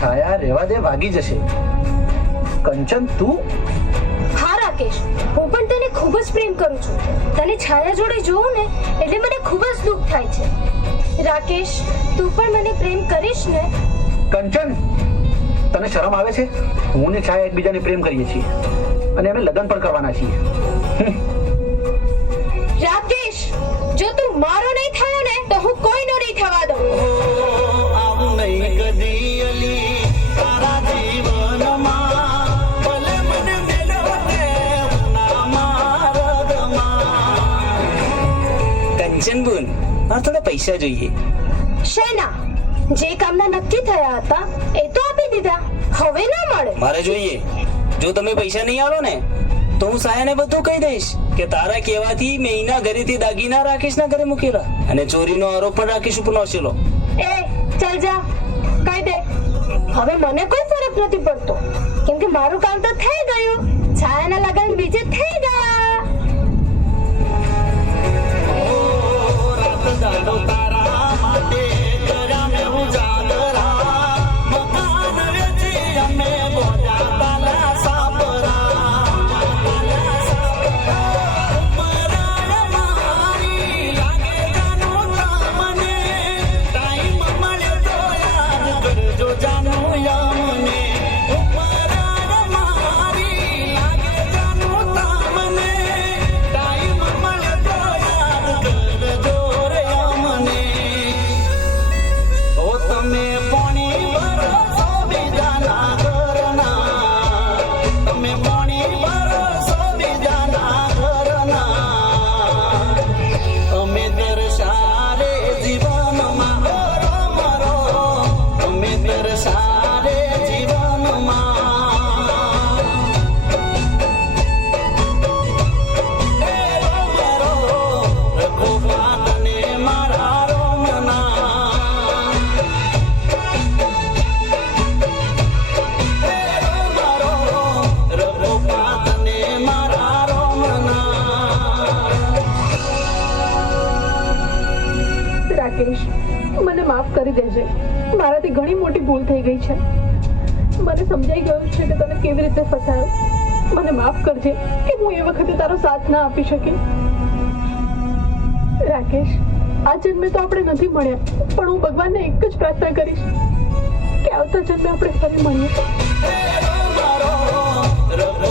છાયા રહેવા દે, વાગી જશે. કંચન તું? હા રાકેશ, હું પણ તને ખૂબ જ પ્રેમ કરું છું. તને છાયા જોડે જોઉં ને એટલે મને ખૂબ જ દુઃખ થાય છે. રાકેશ, તું પણ મને પ્રેમ કરીશ ને? કંચન, તને શરમ આવે છે? હું ને છાયા એકબીજાને પ્રેમ કરીએ છીએ અને અમે લગ્ન પણ કરવાના છીએ. રાકેશ, જો તું મારો નહીં થયો ને તો હું કોઈનો નહીં થવા દઉં. આવું નહીં કદી અલી તારા જીવનમાં, ભલે મને મેળો ને ના મારગમાં. કંચન બોન, મારે થોડા પૈસા જોઈએ. શેના? જે કામના નક્કી થયા હતા એ તો આપી દીધા, હવે ના મળે. મારે જોઈએ. જો તમે પૈસા નહીં આલો ને તો હું સાયાને બધું કહી દઈશ કે તારા કહેવાથી મેં એના ઘરેથી દાગીના રાકેશના ઘરે મૂકેલા અને ચોરીનો આરોપ પણ રાકેશ ઉપર નોચેલો. એ ચાલ જા, કહી દે. હવે મને કોઈ ફરક નથી પડતો કેમ કે મારું કામ તો થઈ ગયું. છાયાના લગન બીજે થઈ ગયા. રાત દાડો તારા માટે કર્યા મેં ઉજાગરા, મકાન વેચી અમે બોજા તાલા સાપરા. પરાય મારી લાગે જાનું તમને, ટાઈમ મળ્યો તો યાદ કરજો જાનું યમને. પરાય મારી લાગે જાનું તમને, ટાઈમ મળ્યો તો યાદ કરજો રે યમને. ઓ તમે પાણી ભરસો બીજાના ઘરના, તમે પાણી ભરસો બીજાના ઘરના, અમે દર્શારે જીવનમાં મરો, અમે દર્શારે જીવનમાં. એ મરો રઘુનાથને મારા રોમના, રઘુનાથને મારા રોમના. રાકેશ, મને માફ કરી દેજે. મારાથી ઘણી મોટી ભૂલ થઈ ગઈ છે. મને સમજાઈ ગયું છે કે તને કેવી રીતે ફસાયો. મને માફ કરજે કે હું એ વખતે તારો સાથ ના આપી શકી. રાકેશ, આ જન્મે તો આપણે નથી મળ્યા, પણ હું ભગવાનને એક જ પ્રાર્થના કરીશ કે આવતા જન્મે આપણે ફરી મળીએ. રઘુ